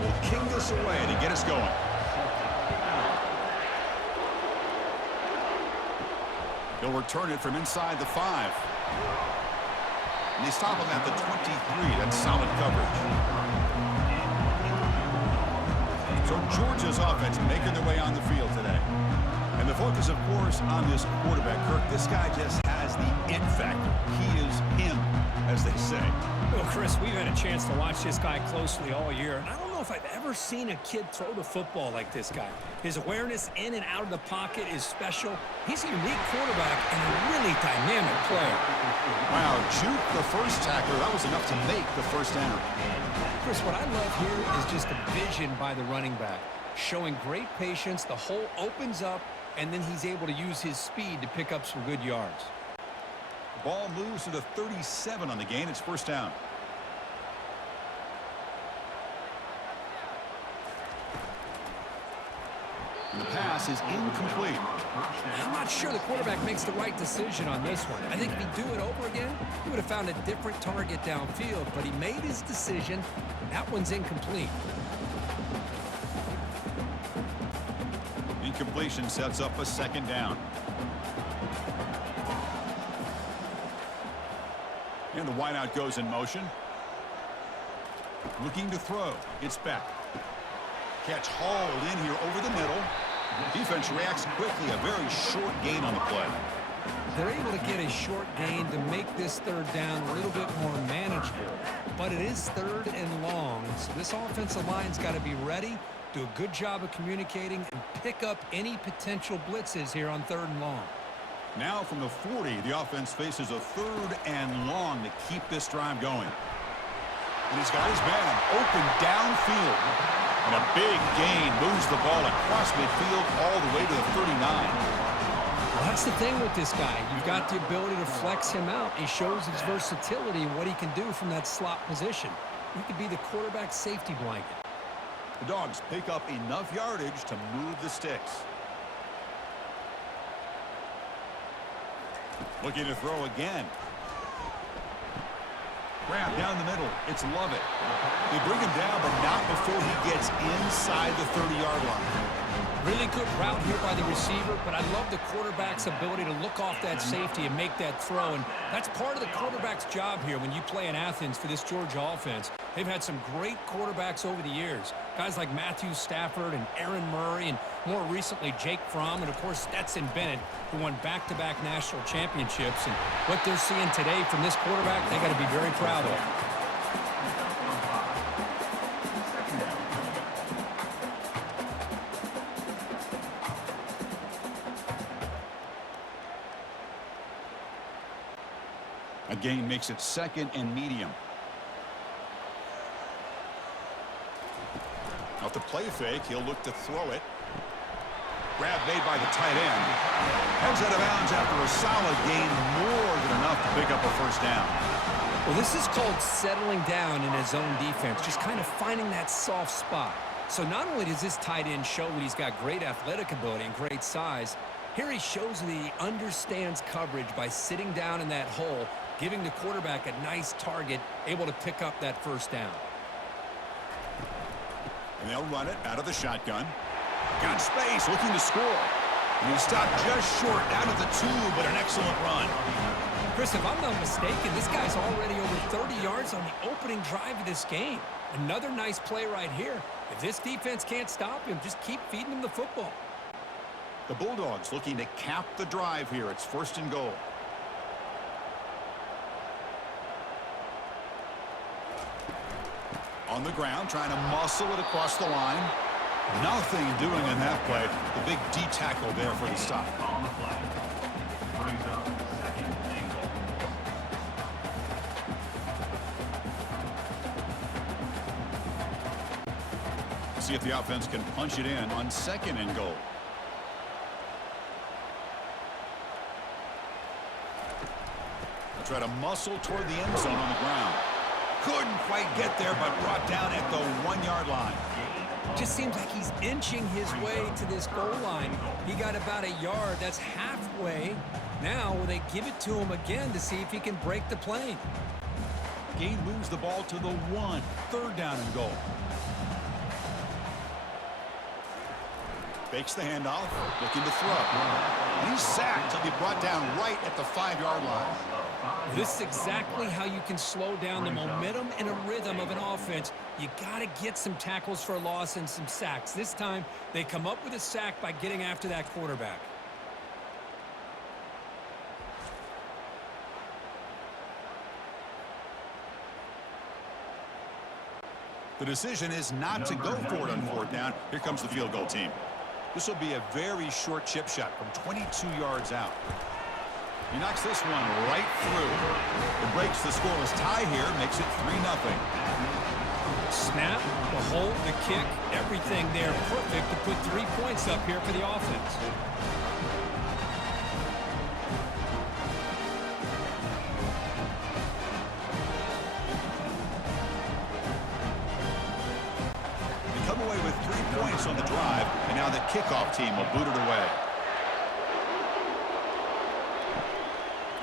will kick this away to get us going. He'll return it from inside the 5. And they stop him at the 23. That's solid coverage. So Georgia's offense making their way on the field today. And the focus, of course, on this quarterback, Kirk. This guy just has the it factor. He is him, as they say. Well, Chris, we've had a chance to watch this guy closely all year, and I don't know if I've ever seen a kid throw the football like this guy. His awareness in and out of the pocket is special. He's a unique quarterback and a really dynamic player. Wow, juke the first tackler. That was enough to make the first down. Chris, what I love here is just the vision by the running back. Showing great patience, the hole opens up, and then he's able to use his speed to pick up some good yards. Ball moves to the 37 on the gain. It's first down. And the pass is incomplete. I'm not sure the quarterback makes the right decision on this one. I think if he'd do it over again, he would have found a different target downfield, but he made his decision, and that one's incomplete. Incompletion sets up a second down. And the wideout goes in motion. Looking to throw. It's Beck. Catch hauled in here over the middle. Defense reacts quickly. A very short gain on the play. They're able to get a short gain to make this third down a little bit more manageable. But it is third and long, so this offensive line's got to be ready, do a good job of communicating, and pick up any potential blitzes here on third and long. Now from the 40, the offense faces a third and long to keep this drive going. And he's got his man open downfield. And a big gain moves the ball across midfield all the way to the 39. Well, that's the thing with this guy. You've got the ability to flex him out. He shows his versatility and what he can do from that slot position. He could be the quarterback safety blanket. The Dogs pick up enough yardage to move the sticks. Looking to throw again. Grab down the middle. It's Lovett. They bring him down, but not before he gets inside the 30-yard line. Really good route here by the receiver, but I love the quarterback's ability to look off that safety and make that throw. And that's part of the quarterback's job here when you play in Athens for this Georgia offense. They've had some great quarterbacks over the years. Guys like Matthew Stafford and Aaron Murray and more recently Jake Fromm and, of course, Stetson Bennett, who won back-to-back national championships. And what they're seeing today from this quarterback, they got to be very proud of. A gain makes it second and medium. Off the play fake, he'll look to throw it. Grab made by the tight end. Heads out of bounds after a solid gain, more than enough to pick up a first down. Well, this is called settling down in his own defense, just kind of finding that soft spot. So not only does this tight end show that he's got great athletic ability and great size, here he shows that he understands coverage by sitting down in that hole, giving the quarterback a nice target, able to pick up that first down. And they'll run it out of the shotgun. Got space, looking to score. And he stopped just short, down at the 2, but an excellent run. Chris, if I'm not mistaken, this guy's already over 30 yards on the opening drive of this game. Another nice play right here. If this defense can't stop him, just keep feeding him the football. The Bulldogs looking to cap the drive here. It's first and goal. On the ground, trying to muscle it across the line. Nothing doing in that play. The big D tackle there for the stop. On the play. Brings up second and goal. See if the offense can punch it in on second and goal. They'll try to muscle toward the end zone on the ground. Couldn't quite get there, but brought down at the 1-yard line. Just seems like he's inching his way to this goal line. He got about a yard. That's halfway. Now will they give it to him again to see if he can break the plane? Gain moves the ball to the 1. Third down and goal. Fakes the handoff, looking to throw. And he's sacked. He'll be brought down right at the 5-yard line. This is exactly how you can slow down the momentum and a rhythm of an offense. You got to get some tackles for a loss and some sacks. This time, they come up with a sack by getting after that quarterback. The decision is not to go for it on 4th down. Here comes the field goal team. This will be a very short chip shot from 22 yards out. He knocks this one right through. It breaks the scoreless tie here, makes it 3-0. Snap, the hold, the kick, everything there perfect to put 3 points up here for the offense. With 3 points on the drive, and now the kickoff team will boot it away.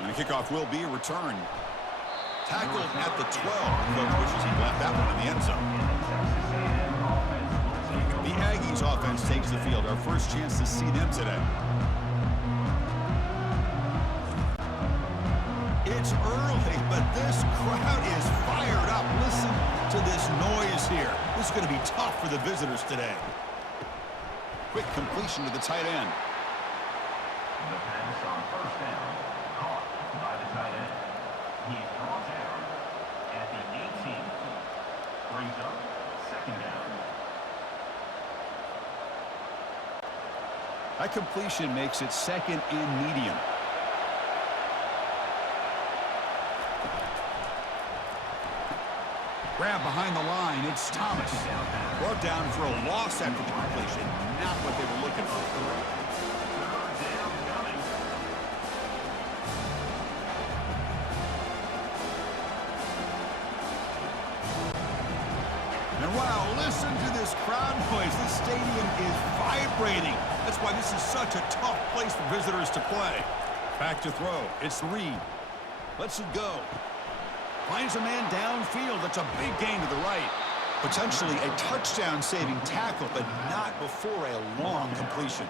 And the kickoff will be a return. Tackled at the 12. Coach wishes he left that one in the end zone. The Aggies offense takes the field. Our first chance to see them today. It's early, but this crowd is fired up. Listen to this noise here. This is going to be tough for the visitors today. Quick completion to the tight end. The pass on 1st down, caught by the tight end. He's brought down at the 18. Brings up 2nd down. That completion makes it 2nd and medium. Grab behind the line. It's Thomas. Brought down for a loss after the completion. Not what they were looking for. And wow, listen to this crowd noise. This stadium is vibrating. That's why this is such a tough place for visitors to play. Back to throw. It's Reed. Lets it go. Finds a man downfield. That's a big gain to the right. Potentially a touchdown-saving tackle, but not before a long completion.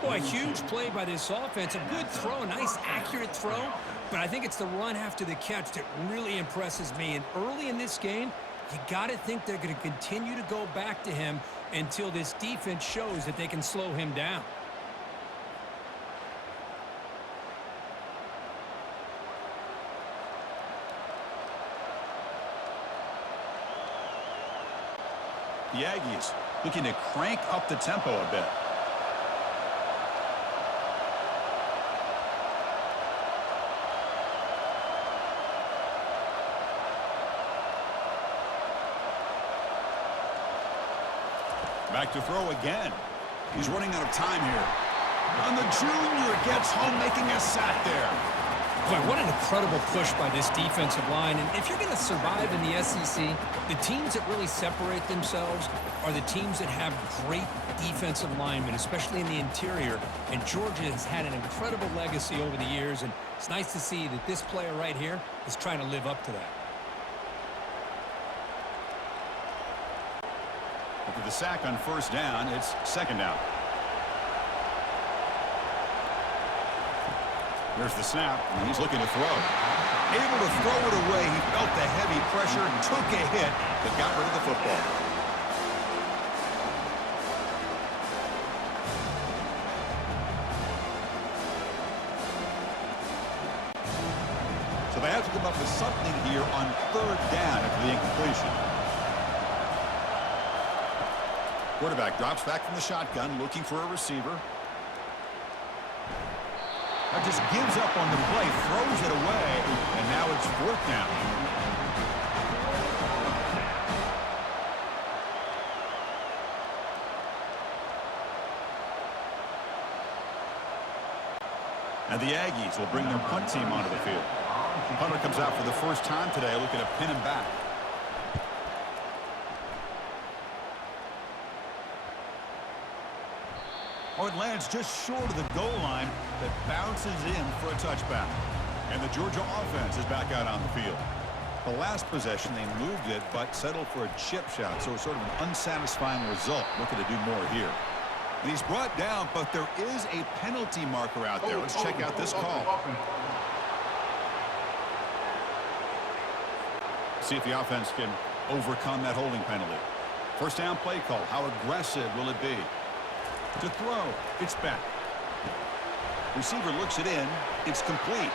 Boy, a huge play by this offense. A good throw, a nice accurate throw. But I think it's the run after the catch that really impresses me. And early in this game, you got to think they're going to continue to go back to him until this defense shows that they can slow him down. The Aggies looking to crank up the tempo a bit. Back to throw again. He's running out of time here. And the junior gets home, making a sack there. Boy, what an incredible push by this defensive line. And if you're going to survive in the SEC, the teams that really separate themselves are the teams that have great defensive linemen, especially in the interior. And Georgia has had an incredible legacy over the years, and it's nice to see that this player right here is trying to live up to that. After the sack on 1st down, it's 2nd down. There's the snap, and he's looking to throw. Able to throw it away. He felt the heavy pressure, took a hit, but got rid of the football. So they have to come up with something here on 3rd down after the incompletion. Quarterback drops back from the shotgun, looking for a receiver. Just gives up on the play, throws it away, and now it's 4th down. And the Aggies will bring their punt team onto the field. Punter comes out for the first time today, looking to pin him back. Oh, it lands just short of the goal line, that bounces in for a touchback. And the Georgia offense is back out on the field. The last possession, they moved it, but settled for a chip shot, so it's sort of an unsatisfying result. Looking to do more here. And he's brought down, but there is a penalty marker out there. Let's check out this call. See if the offense can overcome that holding penalty. First down play call. How aggressive will it be? To throw. It's back. Receiver looks it in. It's complete.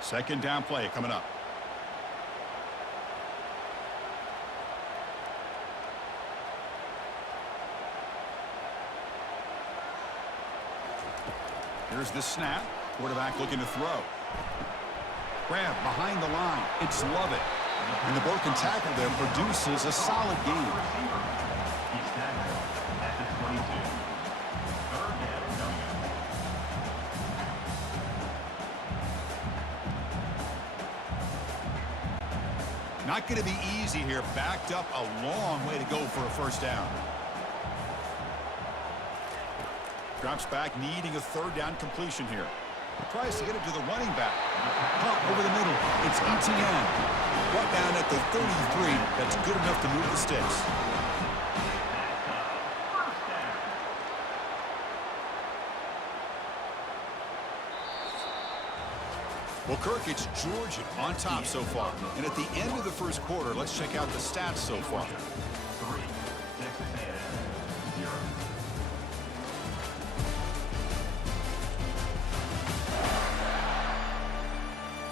Second down play coming up. Here's the snap. Quarterback looking to throw. Grab behind the line. It's Lovett. And the broken tackle there produces a solid gain. He's tackled at the 22. Third down, Not going to be easy here. Backed up a long way to go for a first down. Drops back, needing a third down completion here. Tries to get it to the running back. Pump over the middle. It's ETN. Brought down at the 33. That's good enough to move the sticks. Well, Kirk, it's Georgia on top so far. And at the end of the first quarter, let's check out the stats so far. 3, Texas A&M, 0.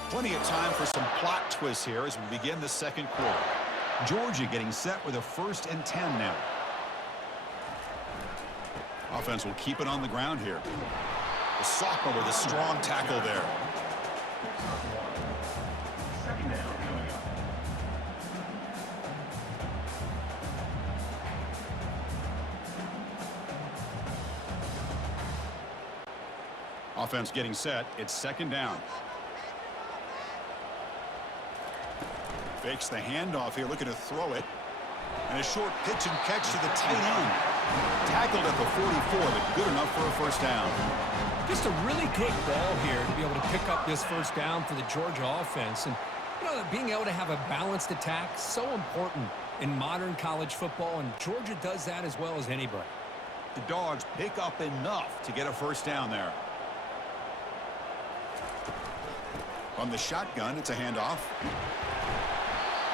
Plenty of time for some plot twists here as we begin the second quarter. Georgia getting set with a 1st and 10 now. Offense will keep it on the ground here. The sophomore with a strong tackle there. Second down coming up. Offense getting set. It's second down. Fakes the handoff here, looking to throw it. And a short pitch and catch to the tight end. Tackled at the 44, but good enough for a first down. Just a really good ball here to be able to pick up this first down for the Georgia offense. And, you know, being able to have a balanced attack, so important in modern college football, and Georgia does that as well as anybody. The Dogs pick up enough to get a first down there. From the shotgun, it's a handoff.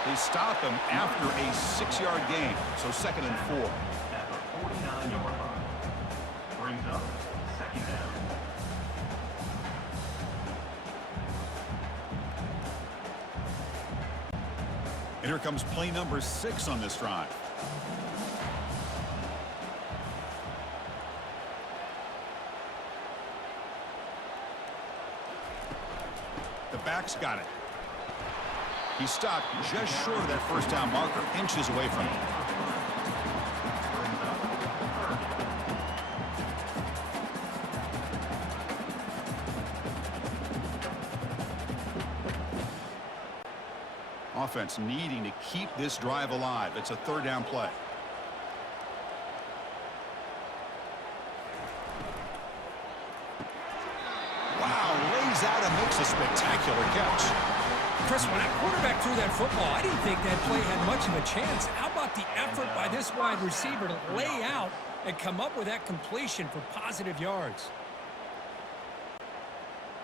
They stop him after a 6-yard gain, so 2nd and 4. At the 49-yard line. Brings up second down. And here comes play number 6 on this drive. The back's got it. He stopped just short of that first down marker, inches away from it. Offense needing to keep this drive alive. It's a third down play. Wow, lays out and makes a spectacular catch. Chris, when that quarterback threw that football, I didn't think that play had much of a chance. How about the effort by this wide receiver to lay out and come up with that completion for positive yards?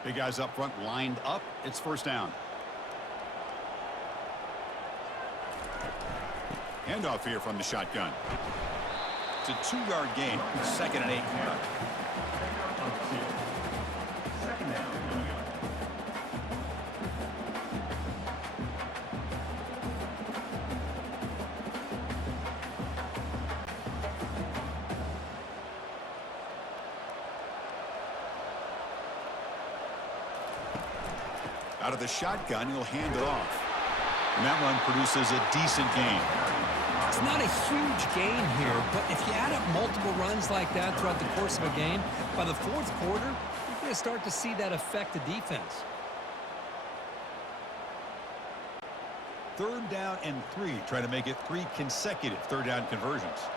Big guys up front lined up. It's first down. Handoff here from the shotgun. It's a 2-yard gain. 2nd and 8. Second down coming up. Out of the shotgun, he'll hand it off. And that run produces a decent gain. It's not a huge gain here, but if you add up multiple runs like that throughout the course of a game, by the 4th quarter, you're going to start to see that affect the defense. 3rd down and 3. Try to make it 3 consecutive third down conversions.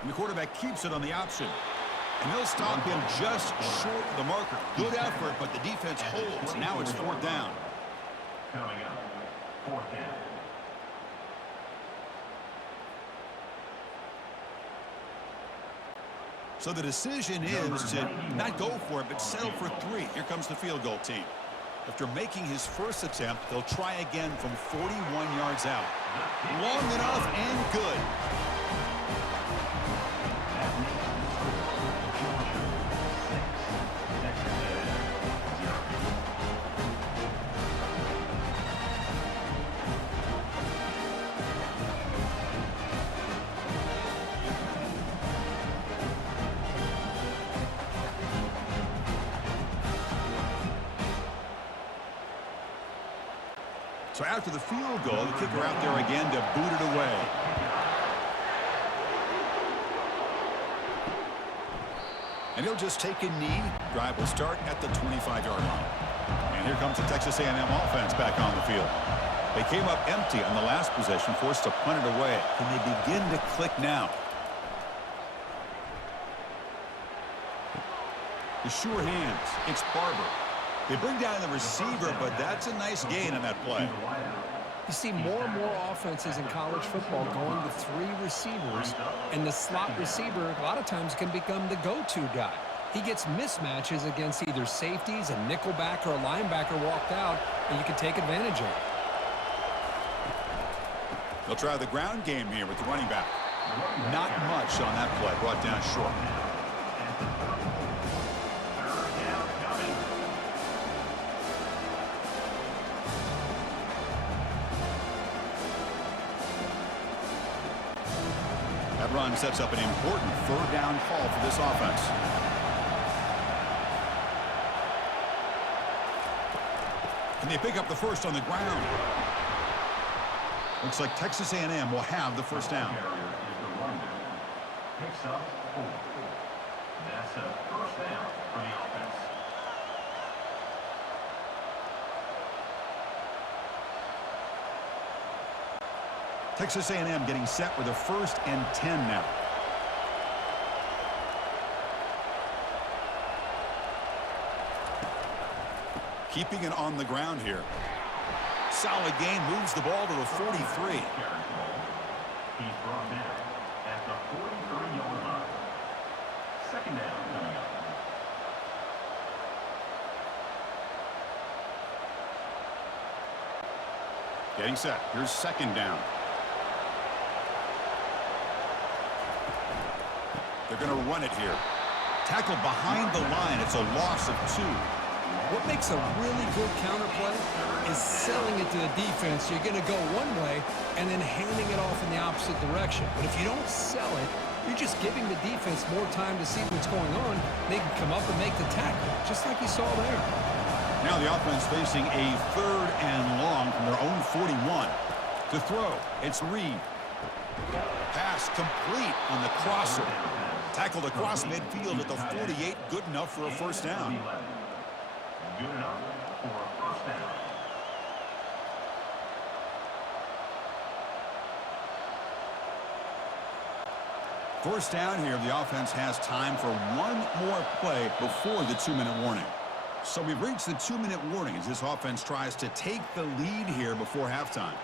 And the quarterback keeps it on the option. And they'll stop him just short of the marker. Good effort, but the defense holds. Now it's 4th down. Coming up, 4th down. So the decision is to not go for it, but settle for 3. Here comes the field goal team. After making his first attempt, they'll try again from 41 yards out. Long enough and good. So after the field goal, the kicker out there again to boot it away. And he'll just take a knee. Drive will start at the 25-yard line. And here comes the Texas A&M offense back on the field. They came up empty on the last possession, forced to punt it away. Can they begin to click now? The sure hands. It's Barber. They bring down the receiver, but that's a nice gain on that play. You see more and more offenses in college football going with 3 receivers, and the slot receiver a lot of times can become the go-to guy. He gets mismatches against either safeties, a nickelback, or a linebacker walked out, and you can take advantage of it. They'll try the ground game here with the running back. Not much on that play, brought down short. That run sets up an important 3rd down call for this offense. And they pick up the first on the ground. Looks like Texas A&M will have the first down. Picks up 4. That's a first down for the offense. Texas A&M getting set with a 1st and 10 now. Keeping it on the ground here. Solid gain, moves the ball to the 43. He's brought down at the 43-yard line. 2nd down coming up. Getting set. Here's 2nd down. They're going to run it here. Tackled behind the line. It's a loss of 2. What makes a really good counter play is selling it to the defense. You're going to go one way and then handing it off in the opposite direction. But if you don't sell it, you're just giving the defense more time to see what's going on. They can come up and make the tackle, just like you saw there. Now the offense facing a 3rd and long from their own 41. To throw, it's Reed. Pass complete on the crosser. Tackled across midfield at the 48. Good enough for a first down. Good enough for a first down. First down here, the offense has time for one more play before the 2-minute warning. So we've reached the 2-minute warning as this offense tries to take the lead here before halftime.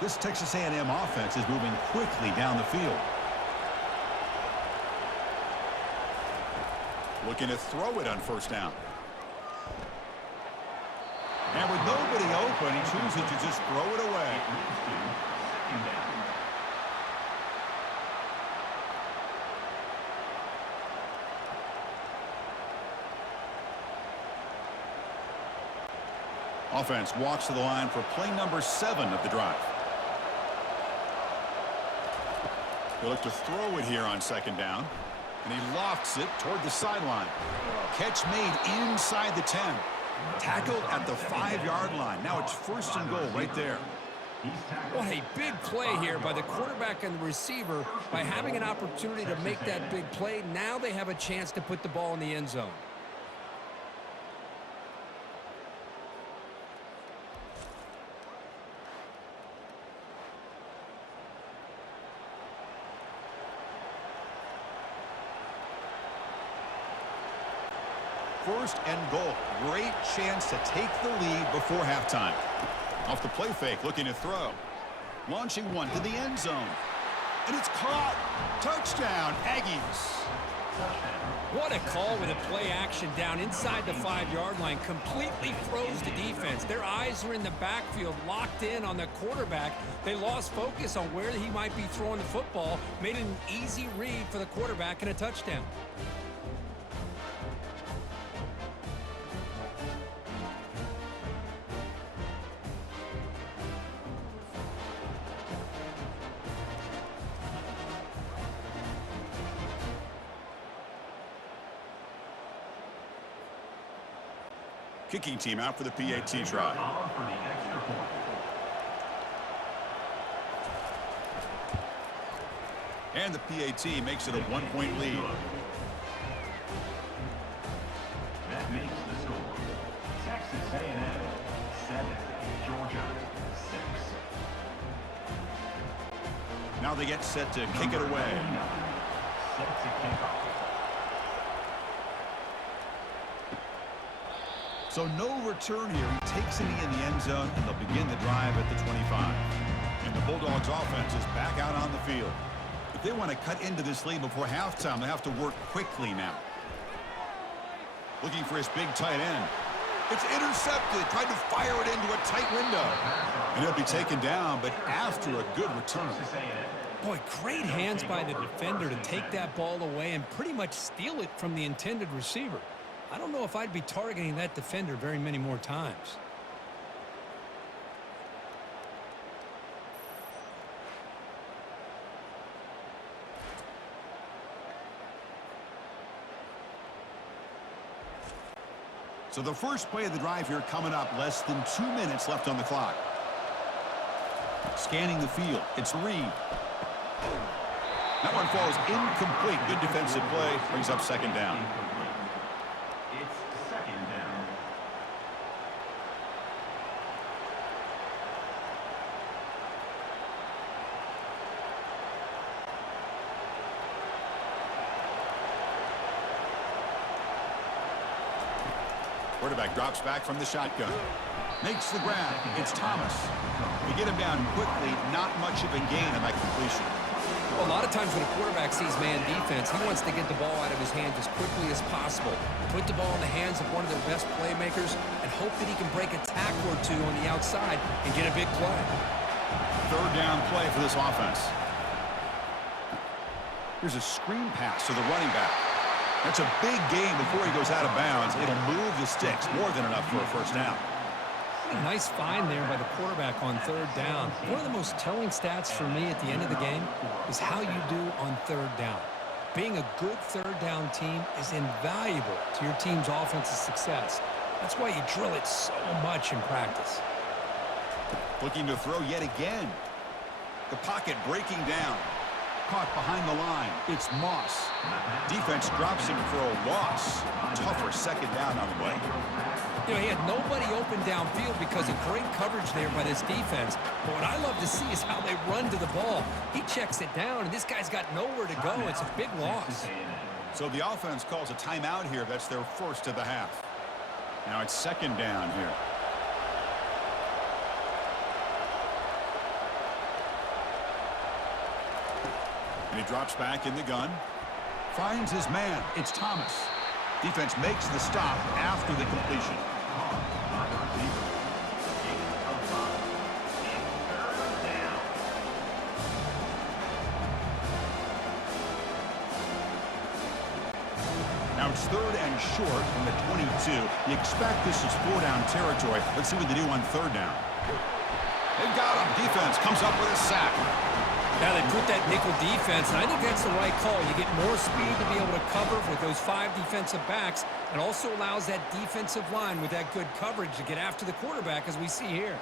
This Texas A&M offense is moving quickly down the field. Looking to throw it on first down. And with nobody open, he chooses to just throw it away. Offense walks to the line for play number 7 of the drive. They look to throw it here on 2nd down. And he lofts it toward the sideline. Catch made inside the 10. Tackled at the 5-yard line. Now it's 1st and goal right there. What a big play here by the quarterback and the receiver. By having an opportunity to make that big play, now they have a chance to put the ball in the end zone. 1st and goal. Great chance to take the lead before halftime. Off the play fake, looking to throw. Launching one to the end zone. And it's caught. Touchdown, Aggies. What a call with a play action down inside the 5-yard line. Completely froze the defense. Their eyes were in the backfield, locked in on the quarterback. They lost focus on where he might be throwing the football. Made an easy read for the quarterback and a touchdown. Kicking team out for the PAT try. And the PAT makes it a 1-point lead. That makes the score Texas A&M 7, Georgia 6. Now they get set to kick it away. Set to kick off. So no return here. He takes it in the end zone, and they'll begin the drive at the 25. And the Bulldogs offense is back out on the field. If they want to cut into this lead before halftime, they have to work quickly now. Looking for his big tight end. It's intercepted. Tried to fire it into a tight window. And he'll be taken down, but after a good return. Boy, great hands by the defender to take that ball away and pretty much steal it from the intended receiver. I don't know if I'd be targeting that defender very many more times. So the first play of the drive here coming up, less than 2 minutes left on the clock. Scanning the field, it's Reed. That one falls incomplete. Good defensive play, brings up 2nd down. It's 2nd down. Quarterback drops back from the shotgun. Makes the grab. It's Thomas. They get him down quickly. Not much of a gain on that completion. Well, a lot of times when a quarterback sees man defense, he wants to get the ball out of his hands as quickly as possible. Put the ball in the hands of one of their best playmakers and hope that he can break a tackle or two on the outside and get a big play. 3rd down play for this offense. Here's a screen pass to the running back. That's a big gain before he goes out of bounds. It'll move the sticks. More than enough for a 1st down. A nice find there by the quarterback on 3rd down. One of the most telling stats for me at the end of the game is how you do on 3rd down. Being a good 3rd down team is invaluable to your team's offensive success. That's why you drill it so much in practice. Looking to throw yet again. The pocket breaking down. Caught behind the line. It's Moss. Defense drops him for a loss. Tougher 2nd down on the way. You know, he had nobody open downfield because of great coverage there by this defense. But what I love to see is how they run to the ball. He checks it down, and this guy's got nowhere to go. It's a big loss. So the offense calls a timeout here. That's their 1st of the half. Now it's 2nd down here. And he drops back in the gun. Finds his man. It's Thomas. Defense makes the stop after the completion. Now it's 3rd and short from the 22. You expect this is 4-down territory. Let's see what they do on 3rd down. They've got him. Defense comes up with a sack. Now they put that nickel defense, and I think that's the right call. You get more speed to be able to cover with those 5 defensive backs, and also allows that defensive line with that good coverage to get after the quarterback, as we see here.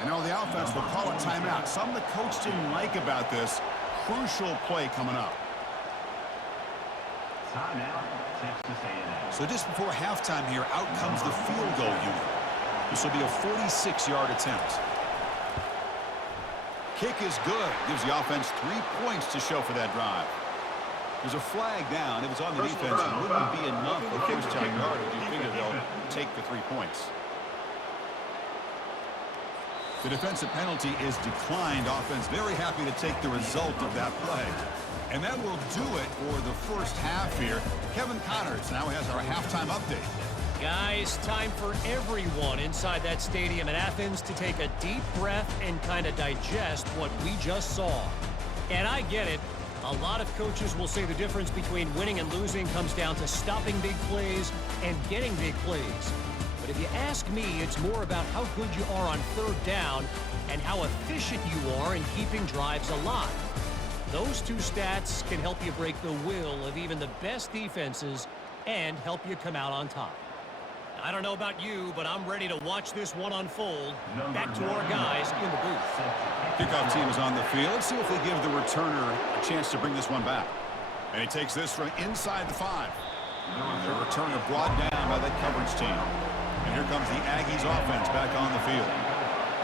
And now the offense will call a timeout. Something the coach didn't like about this. Crucial play coming up. Timeout, Texas A&M. So just before halftime here, out comes the field goal unit. This will be a 46-yard attempt. Kick is good. Gives the offense 3 points to show for that drive. There's a flag down. It was on the defense. It wouldn't be enough for first-down yardage. You figure they'll take the 3 points. The defensive penalty is declined. Offense very happy to take the result of that play. And that will do it for the first half here. Kevin Connors now has our halftime update. Guys, time for everyone inside that stadium in Athens to take a deep breath and kind of digest what we just saw. And I get it. A lot of coaches will say the difference between winning and losing comes down to stopping big plays and getting big plays. But if you ask me, it's more about how good you are on third down and how efficient you are in keeping drives alive. Those two stats can help you break the will of even the best defenses and help you come out on top. I don't know about you, but I'm ready to watch this one unfold. Back to our guys in the booth. Kickoff team is on the field. See if they give the returner a chance to bring this one back. And he takes this from inside the 5. And the returner brought down by that coverage team. And here comes the Aggies offense back on the field.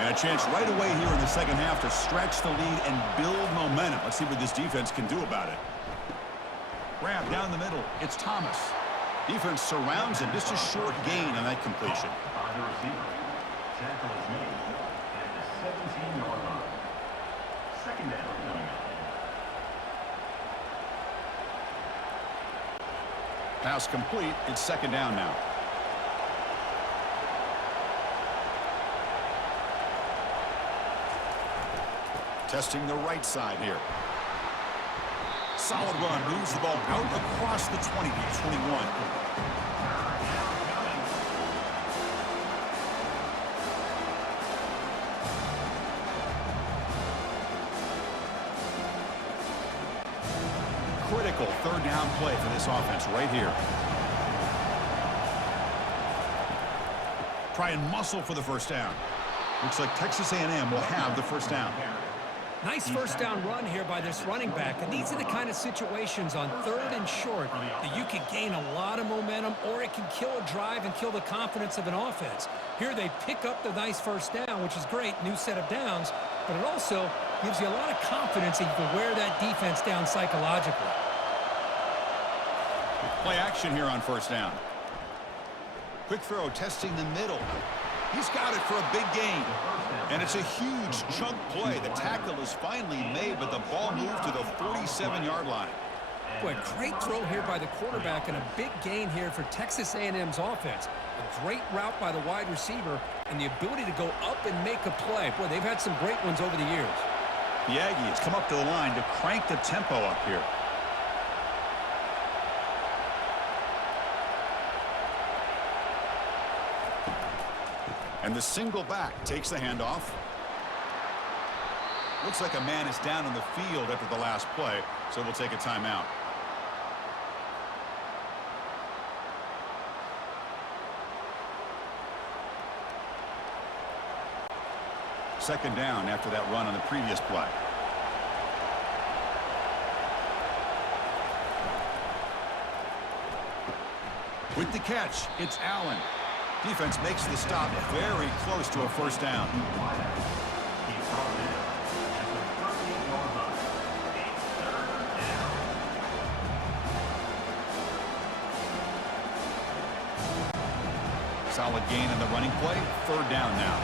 And a chance right away here in the second half to stretch the lead and build momentum. Let's see what this defense can do about it. Grab down the middle. It's Thomas. Defense surrounds him. Just a short gain on that completion. By the receiver. Tackle is made at the 17-yard line. Second down coming up. Pass complete. It's second down now. Testing the right side here. Solid run. Moves the ball out across the 20 to 21. Critical third down play for this offense right here. Try and muscle for the first down. Looks like Texas A&M will have the first down. Nice first down run here by this running back. And these are the kind of situations on third and short that you can gain a lot of momentum, or it can kill a drive and kill the confidence of an offense. Here they pick up the nice first down, which is great, new set of downs, but it also gives you a lot of confidence that you can wear that defense down psychologically. Play action here on first down. Quick throw testing the middle. He's got it for a big gain. And it's a huge chunk play. The tackle is finally made, but the ball moved to the 47-yard line. Boy, great throw here by the quarterback and a big gain here for Texas A&M's offense. A great route by the wide receiver and the ability to go up and make a play. Boy, they've had some great ones over the years. The Aggies come up to the line to crank the tempo up here. And the single back takes the handoff. Looks like a man is down in the field after the last play, so we'll take a timeout. Second down after that run on the previous play. With the catch, it's Allen. Defense makes the stop very close to a first down. Solid gain in the running play. Third down now.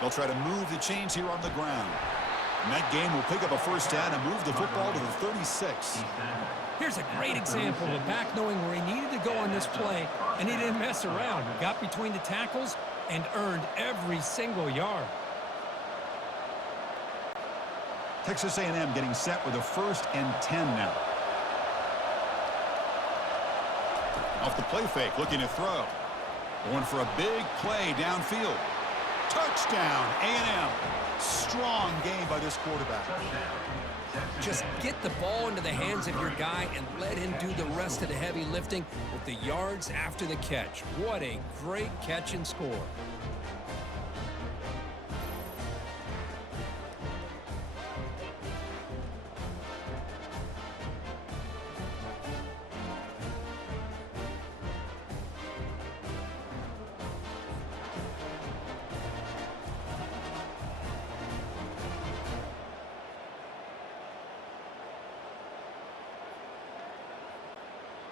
They'll try to move the chains here on the ground. And that game will pick up a first down and move the football to the 36. Here's a great example of a back knowing where he needed to go on this play, and he didn't mess around. He got between the tackles and earned every single yard. Texas A&M getting set with a 1st and 10 now. Off the play fake, looking to throw. Going for a big play downfield. Touchdown, A&M. Strong game by this quarterback. Just get the ball into the hands of your guy and let him do the rest of the heavy lifting with the yards after the catch. What a great catch and score.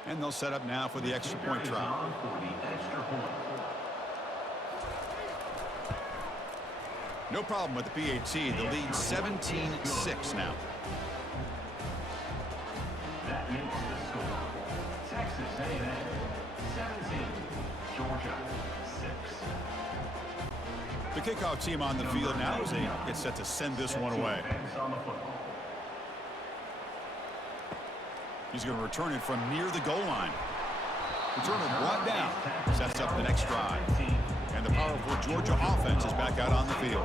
And they'll set up now for the extra point try. For the extra point. No problem with the PAT. The lead 17-6 now. That makes the score. Texas A&M 17, Georgia 6. The kickoff team on the field now as they get set to send this one away. On the football. He's going to return it from near the goal line. Returner brought down. Sets up the next drive. And the powerful Georgia offense is back out on the field.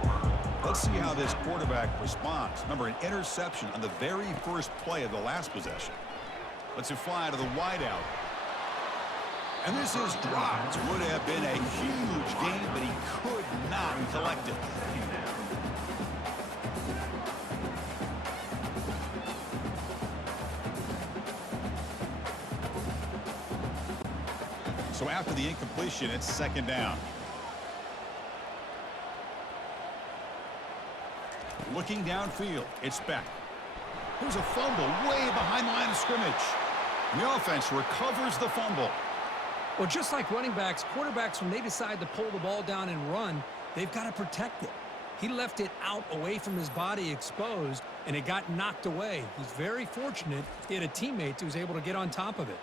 Let's see how this quarterback responds. Remember, an interception on the very first play of the last possession. Let's fly to the wideout. And this is dropped. Would have been a huge gain, but he could not collect it. So after the incompletion, it's second down. Looking downfield, it's Beck. There's a fumble way behind the line of scrimmage. The offense recovers the fumble. Well, just like running backs, quarterbacks, when they decide to pull the ball down and run, they've got to protect it. He left it out away from his body exposed, and it got knocked away. He's very fortunate he had a teammate who was able to get on top of it.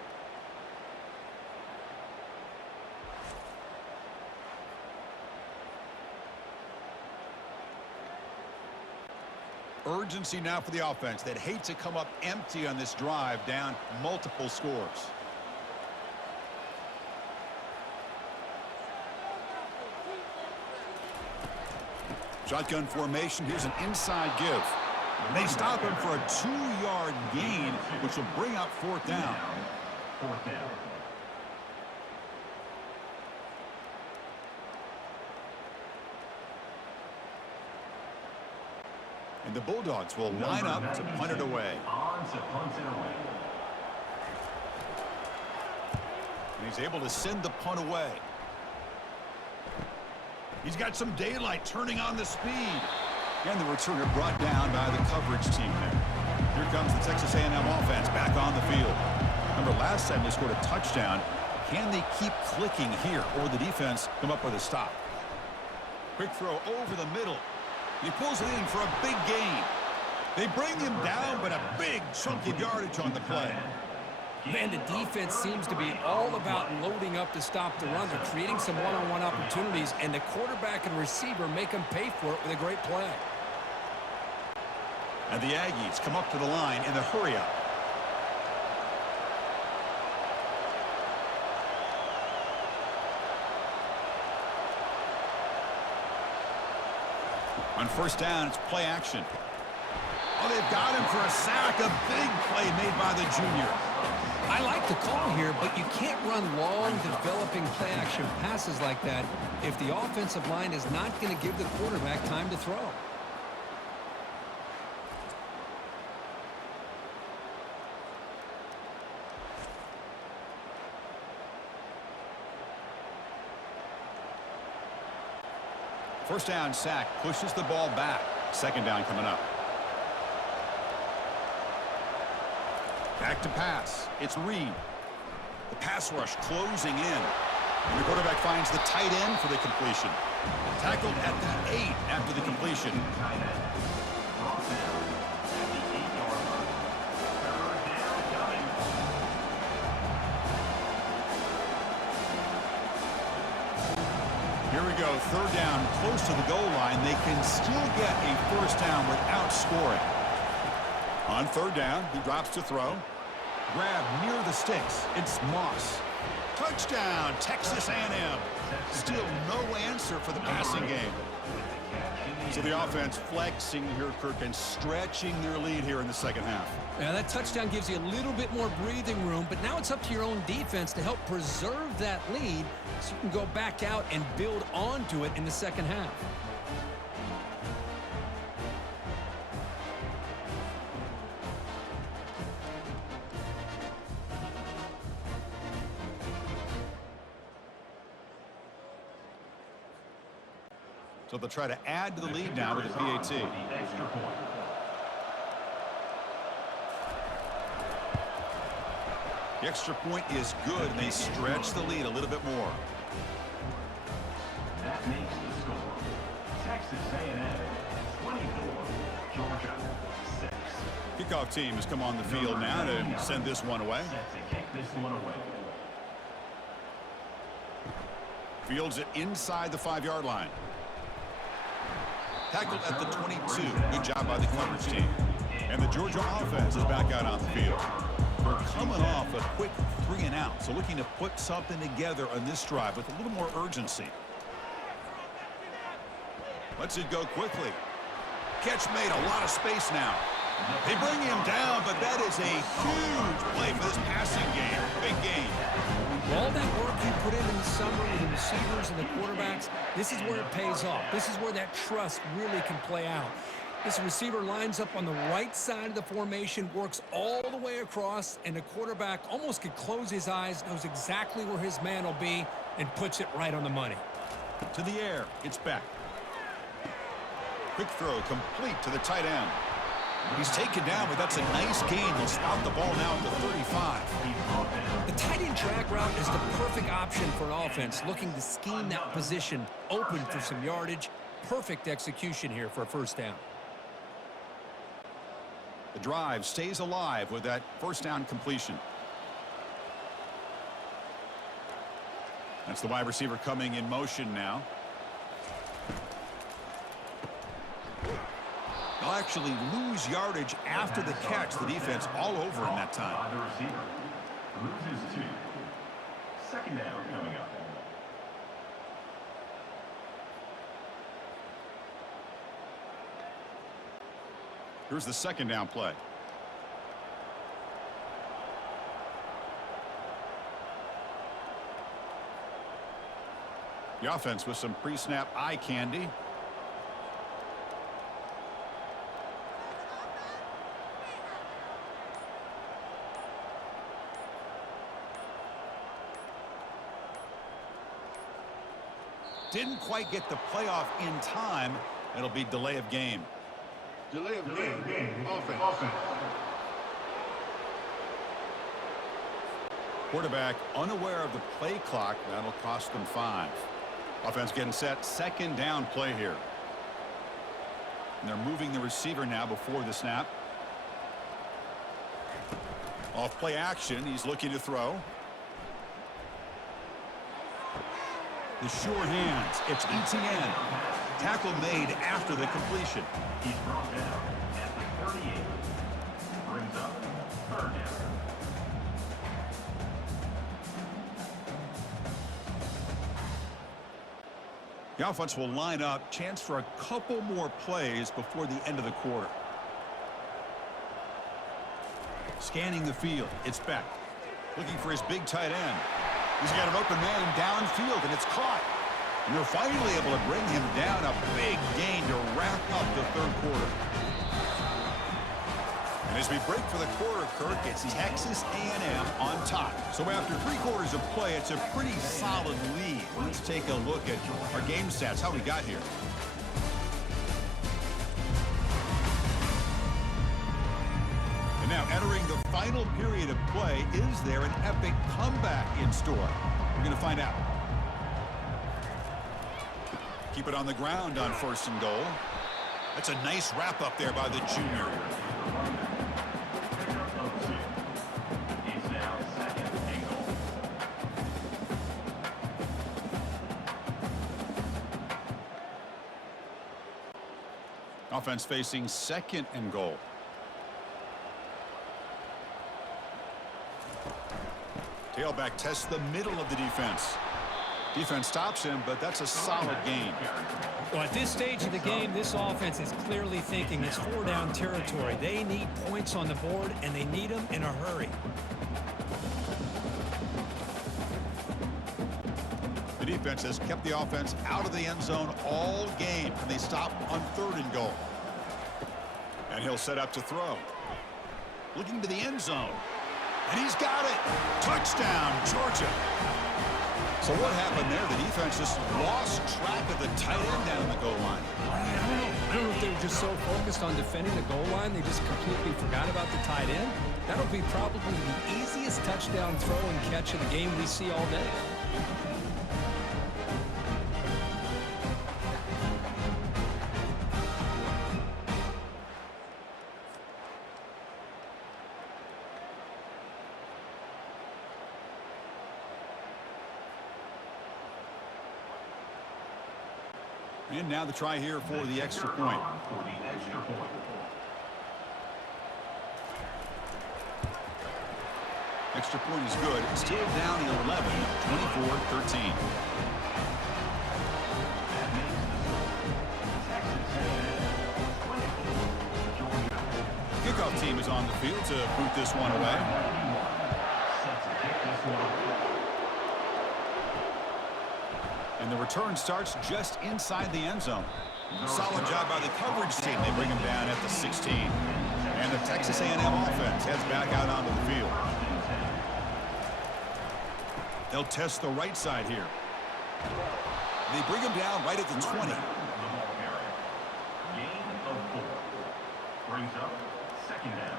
Urgency now for the offense. They'd hate to come up empty on this drive, down multiple scores. Shotgun formation. Here's an inside give. They stop him for a 2-yard gain, which will bring up fourth down. Fourth down. And the Bulldogs will line up to punt it away. On to punt it away. And he's able to send the punt away. He's got some daylight turning on the speed. And the returner brought down by the coverage team there. Here comes the Texas A&M offense back on the field. Remember, last time they scored a touchdown. Can they keep clicking here, or the defense come up with a stop? Quick throw over the middle. He pulls it in for a big gain. They bring him down, but a big chunk of yardage on the play. Man, the defense seems to be all about loading up to stop the run. They're creating some one-on-one opportunities, and the quarterback and receiver make them pay for it with a great play. And the Aggies come up to the line in the hurry-up. On first down, it's play action. Oh, they've got him for a sack. A big play made by the junior. I like the call here, but you can't run long, developing play-action passes like that if the offensive line is not going to give the quarterback time to throw. First down sack pushes the ball back. Second down coming up. Back to pass. It's Reed. The pass rush closing in. And the quarterback finds the tight end for the completion. Tackled at the 8 after the completion. Tight end. Brought down at the 8-yard line. Third down coming. Here we go. Third down close to the goal line. They can still get a first down without scoring. On third down, he drops to throw. Grab near the sticks. It's Moss. Touchdown, Texas A&M. Still no answer for the passing game. So the offense flexing here, Kirk, and stretching their lead here in the second half. Now, that touchdown gives you a little bit more breathing room, but now it's up to your own defense to help preserve that lead so you can go back out and build onto it in the second half. So they'll try to add to the lead now with the PAT. The extra point. The extra point is good, and they stretch the lead a little bit more. That makes the score Texas A&M 24, Georgia 6. Kickoff team has come on the field now to send this one away. Set to kick this one away. Fields it inside the 5-yard line. Tackled at the 22. Good job by the coverage team. And the Georgia offense is back out on the field. They're coming off a quick 3-and-out, so looking to put something together on this drive with a little more urgency. Lets it go quickly. Catch made, a lot of space now. They bring him down, but that is a huge play for this passing game. Big game. All that work you put in the summer with the receivers and the quarterbacks, this is where it pays off. This is where that trust really can play out. This receiver lines up on the right side of the formation, works all the way across, and the quarterback almost could close his eyes, knows exactly where his man will be, and puts it right on the money. To the air, it's back. Quick throw complete to the tight end. He's taken down, but that's a nice gain. They'll spot the ball now at the 35. The tight end drag route is the perfect option for an offense looking to scheme that position open for some yardage. Perfect execution here for a first down. The drive stays alive with that first down completion. That's the wide receiver coming in motion now. They'll actually lose yardage after the catch. The defense all over him that time. By the receiver. Loses 2. Second down coming up. Here's the second down play. The offense with some pre-snap eye candy. Didn't quite get the playoff in time. It'll be delay of game. Delay of game. Offense. Quarterback unaware of the play clock. That'll cost them 5. Offense getting set. Second down play here. And they're moving the receiver now before the snap. Off play action. He's looking to throw. The sure hands. It's ETN. Tackle made after the completion. He's brought down at the 38. Brings up third down. The offense will line up. Chance for a couple more plays before the end of the quarter. Scanning the field. It's Beck. Looking for his big tight end. He's got an open man downfield, and it's caught. And they're finally able to bring him down. A big gain to wrap up the third quarter. And as we break for the quarter, Kirk, it's Texas A&M on top. So after 3 quarters of play, it's a pretty solid lead. Let's take a look at our game stats, how we got here. And now entering the final period of play, is there an epic comeback in store? We're going to find out. Keep it on the ground on 1st and goal. That's a nice wrap up there by the junior. It's now second and goal. Offense facing 2nd and goal. Tailback tests the middle of the defense. Defense stops him, but that's a solid gain. Well, at this stage of the game, this offense is clearly thinking it's 4-down territory. They need points on the board, and they need them in a hurry. The defense has kept the offense out of the end zone all game, and they stop on 3rd and goal. And he'll set up to throw. Looking to the end zone. And he's got it. Touchdown, Georgia. So what happened there? The defense just lost track of the tight end down the goal line. I don't know if they were just so focused on defending the goal line, they just completely forgot about the tight end. That'll be probably the easiest touchdown throw and catch of the game we see all day. And now the try here for the extra point. Extra point is good. Still down 11, 24-13. Kickoff team is on the field to boot this one away. And the return starts just inside the end zone. Solid job by the coverage team. They bring him down at the 16. And the Texas A&M offense heads back out onto the field. They'll test the right side here. They bring him down right at the 20. Gain of 4. Brings up second down.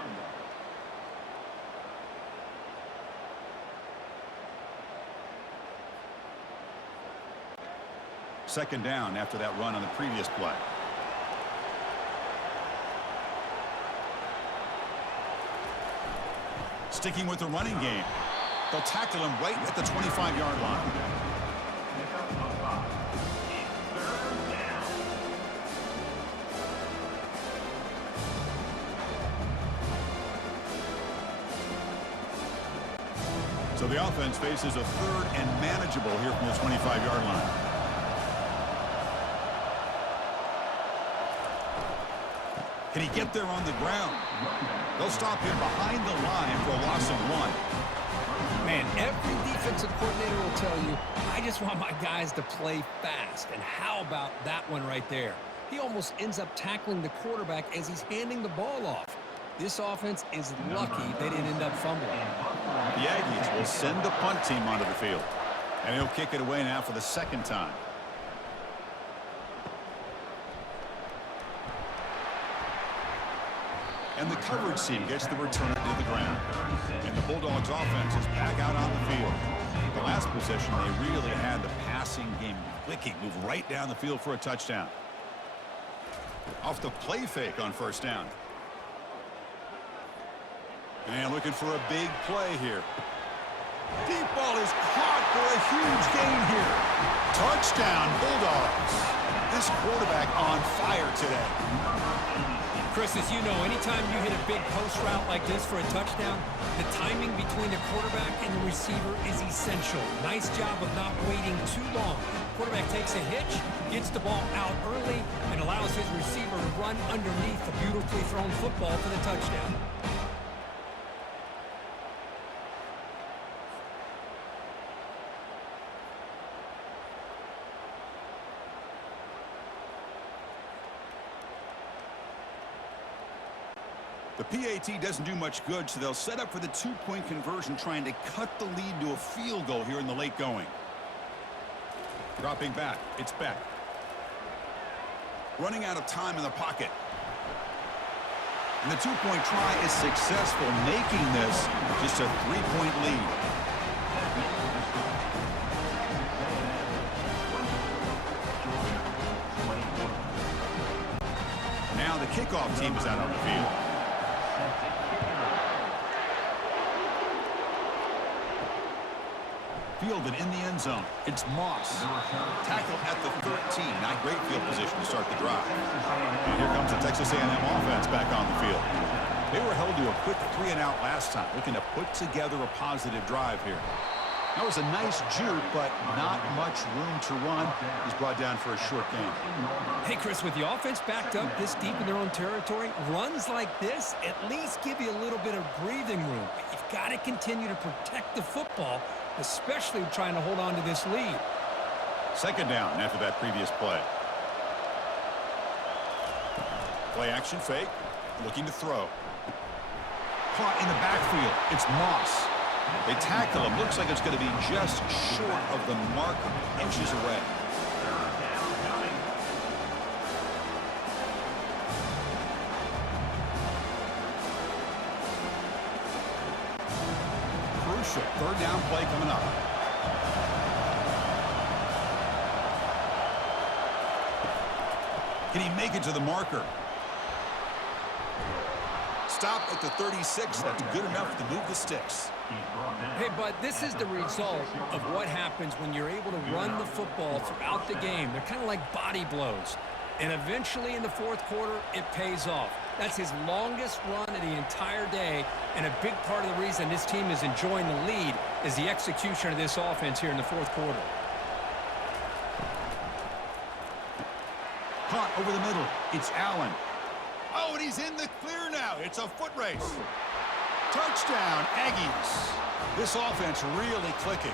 Second down after that run on the previous play. Sticking with the running game. They'll tackle him right at the 25-yard line. So the offense faces a third and manageable here from the 25-yard line. Can he get there on the ground? They'll stop him behind the line for a loss of 1. Man, every defensive coordinator will tell you, I just want my guys to play fast. And how about that one right there? He almost ends up tackling the quarterback as he's handing the ball off. This offense is lucky they didn't end up fumbling. The Aggies will send the punt team onto the field. And he'll kick it away now for the second time. And the coverage team gets the return to the ground. And the Bulldogs offense is back out on the field. The last possession, they really had the passing game clicking, move right down the field for a touchdown. Off the play fake on first down. And looking for a big play here. Deep ball is caught for a huge gain here. Touchdown, Bulldogs. This quarterback on fire today. Chris, as you know, anytime you hit a big post route like this for a touchdown, the timing between the quarterback and the receiver is essential. Nice job of not waiting too long. Quarterback takes a hitch, gets the ball out early, and allows his receiver to run underneath the beautifully thrown football for the touchdown. The PAT doesn't do much good, so they'll set up for the two-point conversion, trying to cut the lead to a field goal here in the late going. Dropping back, it's Beck. Running out of time in the pocket. And the two-point try is successful, making this just a three-point lead. Now the kickoff team is out on the field. Fielded in the end zone. It's Moss. Tackled at the 13. Not great field position to start the drive. And here comes the Texas A&M offense back on the field. They were held to a quick 3-and-out last time, looking to put together a positive drive here. That was a nice juke, but not much room to run. He's brought down for a short gain. Hey, Chris, with the offense backed up this deep in their own territory, runs like this at least give you a little bit of breathing room. But you've got to continue to protect the football, especially trying to hold on to this lead. Second down after that previous play. Play action fake. Looking to throw. Caught in the backfield. It's Moss. They tackle him. Looks like it's going to be just short of the mark, inches away. crucial third down play coming up. Can he make it to the marker? Stop at the 36. That's good enough to move the sticks. Hey, bud, this is the result of what happens when you're able to run the football throughout the game. They're kind of like body blows. And eventually in the fourth quarter, it pays off. That's his longest run of the entire day, and a big part of the reason this team is enjoying the lead is the execution of this offense here in the fourth quarter. Caught over the middle. It's Allen. Oh, and he's in the clear now. It's a foot race. Touchdown, Aggies. This offense really clicking.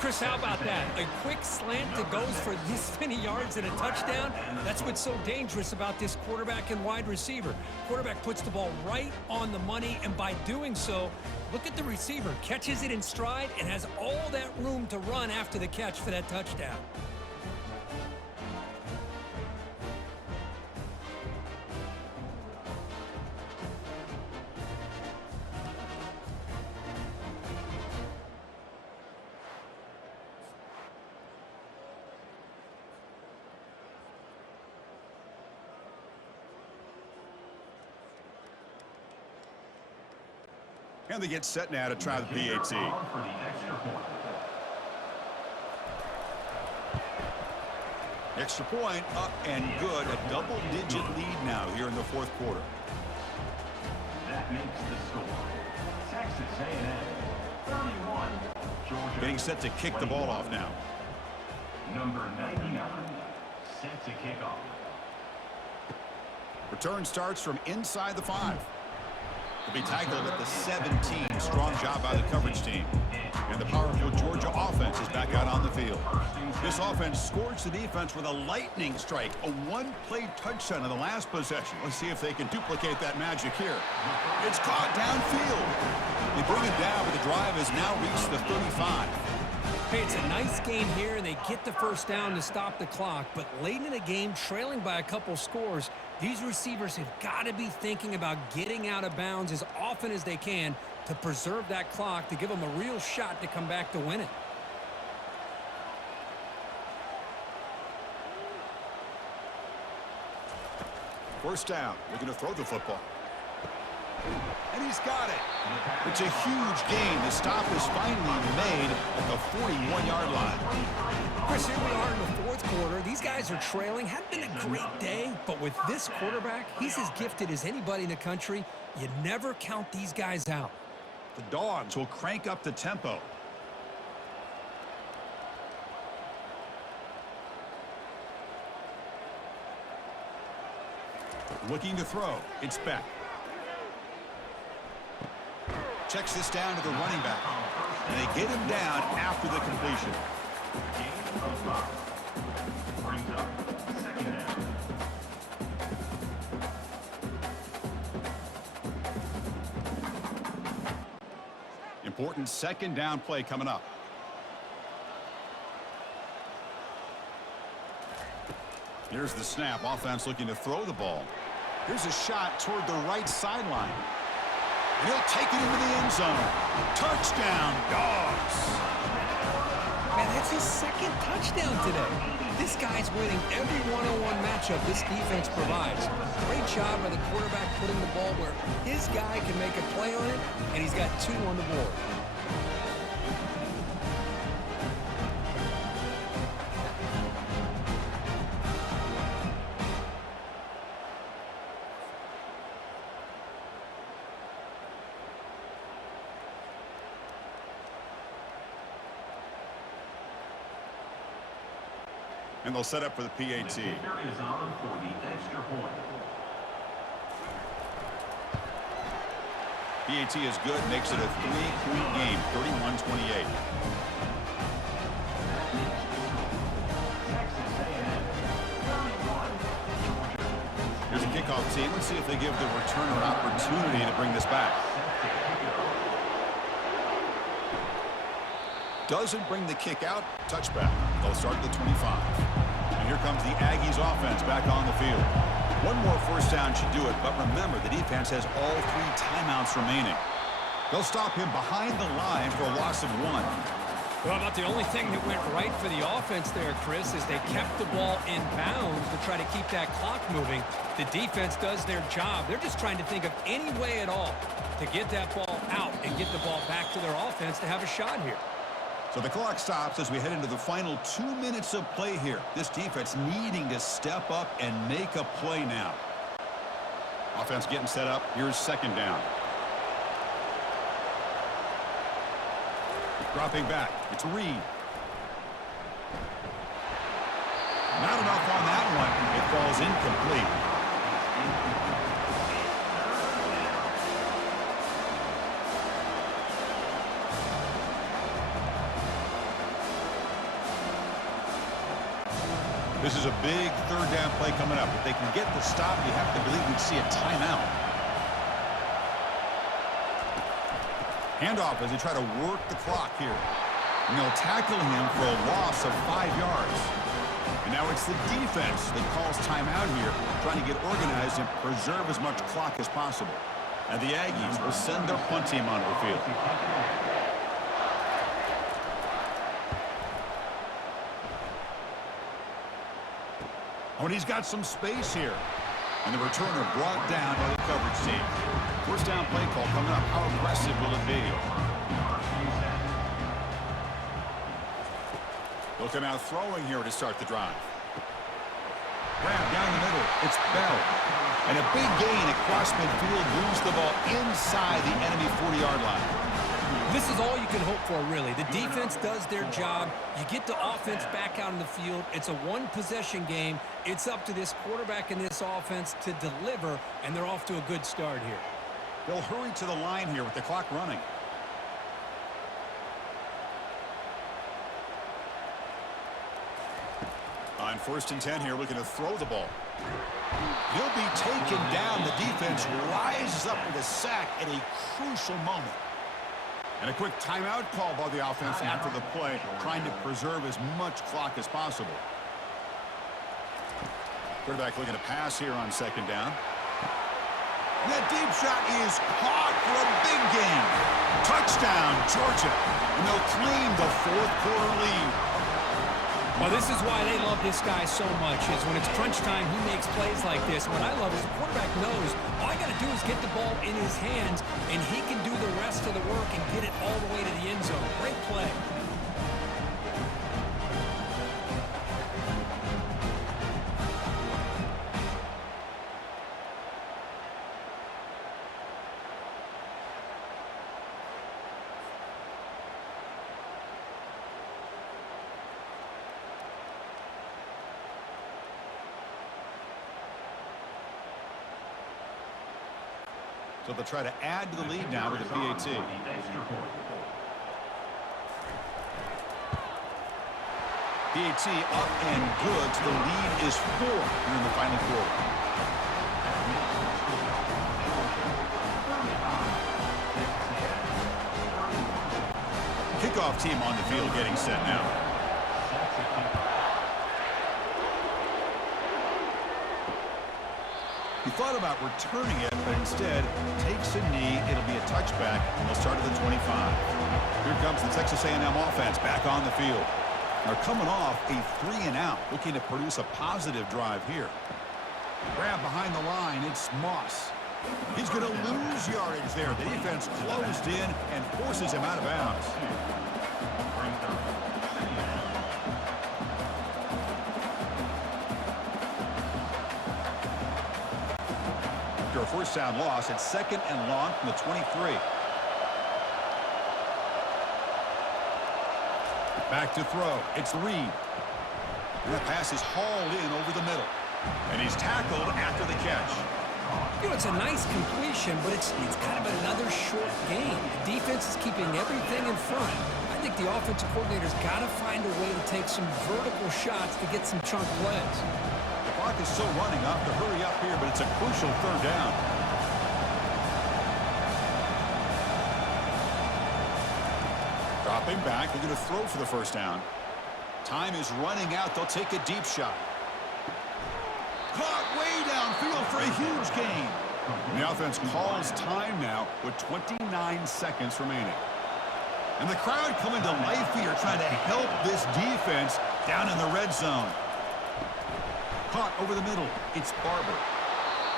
Chris, how about that? A quick slant that goes for this many yards and a touchdown? That's what's so dangerous about this quarterback and wide receiver. Quarterback puts the ball right on the money, and by doing so, look at the receiver. Catches it in stride and has all that room to run after the catch for that touchdown. And they get set now to try the PAT. Extra point up and good. A double-digit lead now here in the fourth quarter. That makes the score. Texas A&M 31. Georgia. Getting set to kick the ball off now. Number 99 set to kick off. Return starts from inside the 5. He'll be tackled at the 17. Strong job by the coverage team. And the powerful Georgia offense is back out on the field. This offense scorched the defense with a lightning strike. A one-play touchdown in the last possession. Let's see if they can duplicate that magic here. It's caught downfield. They bring it down, but the drive has now reached the 35. Hey, it's a nice game here, and they get the first down to stop the clock. But late in the game, trailing by a couple scores, these receivers have got to be thinking about getting out of bounds as often as they can to preserve that clock, to give them a real shot to come back to win it. First down. They're going to throw the football. And he's got it. It's a huge gain. The stop is finally made at the 41-yard line. Chris, here we are in the fourth quarter. These guys are trailing. Hadn't been a great day, but with this quarterback, he's as gifted as anybody in the country. You never count these guys out. The Dogs will crank up the tempo. Looking to throw. It's Beck. Checks this down to the running back. And they get him down after the completion. Gain of 5. Brings up second down. Important second down play coming up. Here's the snap. Offense looking to throw the ball. Here's a shot toward the right sideline. And he'll take it into the end zone. Touchdown, Dogs. Man, that's his second touchdown today. This guy's winning every one-on-one matchup this defense provides. Great job by the quarterback putting the ball where his guy can make a play on it, and he's got 2 on the board. And they'll set up for the PAT. The kicker is on for the extra point. PAT is good, makes it a 3-point game, 31-28. Texas A&M 31. Here's a kickoff team. Let's see if they give the returner an opportunity to bring this back. Doesn't bring the kick out. Touchback. They'll start at the 25. And here comes the Aggies offense back on the field. One more first down should do it, but remember, the defense has all 3 timeouts remaining. They'll stop him behind the line for a loss of 1. Well, about the only thing that went right for the offense there, Chris, is they kept the ball in bounds to try to keep that clock moving. The defense does their job. They're just trying to think of any way at all to get that ball out and get the ball back to their offense to have a shot here. So the clock stops as we head into the final 2 minutes of play here. This defense needing to step up and make a play now. Offense getting set up. Here's second down. Dropping back. It's Reed. Not enough on that one. It falls incomplete. This is a big third down play coming up. If they can get the stop, you have to believe we'd see a timeout. Handoff as they try to work the clock here. And they'll tackle him for a loss of 5 yards. And now it's the defense that calls timeout here, trying to get organized and preserve as much clock as possible. And the Aggies will send their punt team onto the field. Oh, and he's got some space here. And the returner brought down by the coverage team. First down play call coming up. How aggressive will it be? They'll come out throwing here to start the drive. Grab down the middle. It's Bell. And a big gain across midfield moves the ball inside the enemy 40-yard line. This is all you can hope for, really. The defense does their job. You get the offense back out in the field. It's a one-possession game. It's up to this quarterback and this offense to deliver, and they're off to a good start here. They'll hurry to the line here with the clock running. On 1st and 10 here, looking to throw the ball. He'll be taken down. The defense rises up with a sack at a crucial moment. And a quick timeout call by the offense after the play, trying to preserve as much clock as possible. Quarterback looking to pass here on 2nd down. And that deep shot is caught for a big gain. Touchdown, Georgia. And they'll claim the 4th quarter lead. Well, this is why they love this guy so much, is when it's crunch time, he makes plays like this. What I love is the quarterback knows all I got to do is get the ball in his hands, and he can do the rest of the work and get it all the way to the end zone. Great play. So they'll try to add to the lead now with the PAT. PAT up and good. So the lead is 4 here in the final quarter. Kickoff team on the field getting set now. He thought about returning it, but instead takes a knee. It'll be a touchback, and they'll start at the 25. Here comes the Texas A&M offense back on the field. They're coming off a 3-and-out, looking to produce a positive drive here. Grab behind the line. It's Moss. He's going to lose yardage there. The defense closed in and forces him out of bounds. After a first down loss, it's 2nd and long from the 23. Back to throw. It's Reed. And the pass is hauled in over the middle. And he's tackled after the catch. You know, it's a nice completion, but it's kind of another short game. The defense is keeping everything in front. I think the offensive coordinator's got to find a way to take some vertical shots to get some chunk plays. The clock is still running up to hurry up here, but it's a crucial 3rd down. Dropping back, they're going to throw for the 1st down. Time is running out. They'll take a deep shot. Caught way downfield for a huge gain. And the offense calls time now with 29 seconds remaining. And the crowd coming to life here, trying to help this defense down in the red zone. Caught over the middle. It's Barber.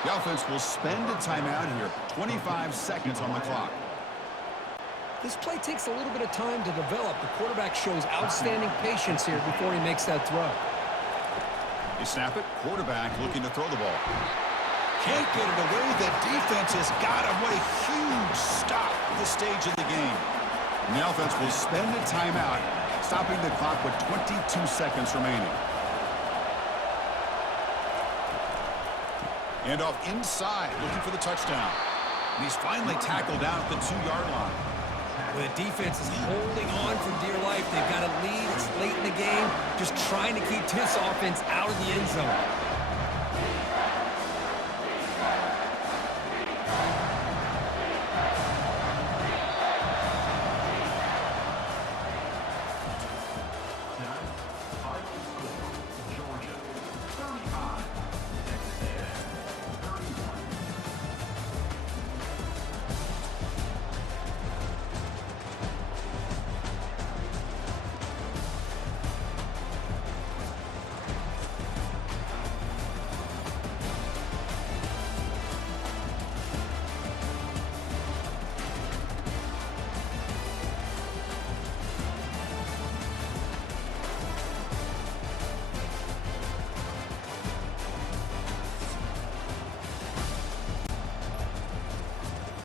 The offense will spend a timeout here. 25 seconds on the clock. This play takes a little bit of time to develop. The quarterback shows outstanding patience here before he makes that throw. They snap it. Quarterback looking to throw the ball. Can't get it away. The defense has got him. What a huge stop at this stage of the game. And the offense will spend a timeout, stopping the clock with 22 seconds remaining. And off inside, looking for the touchdown. And he's finally tackled down at the 2-yard line. Well, the defense is holding on for dear life. They've got a lead. It's late in the game. Just trying to keep this offense out of the end zone.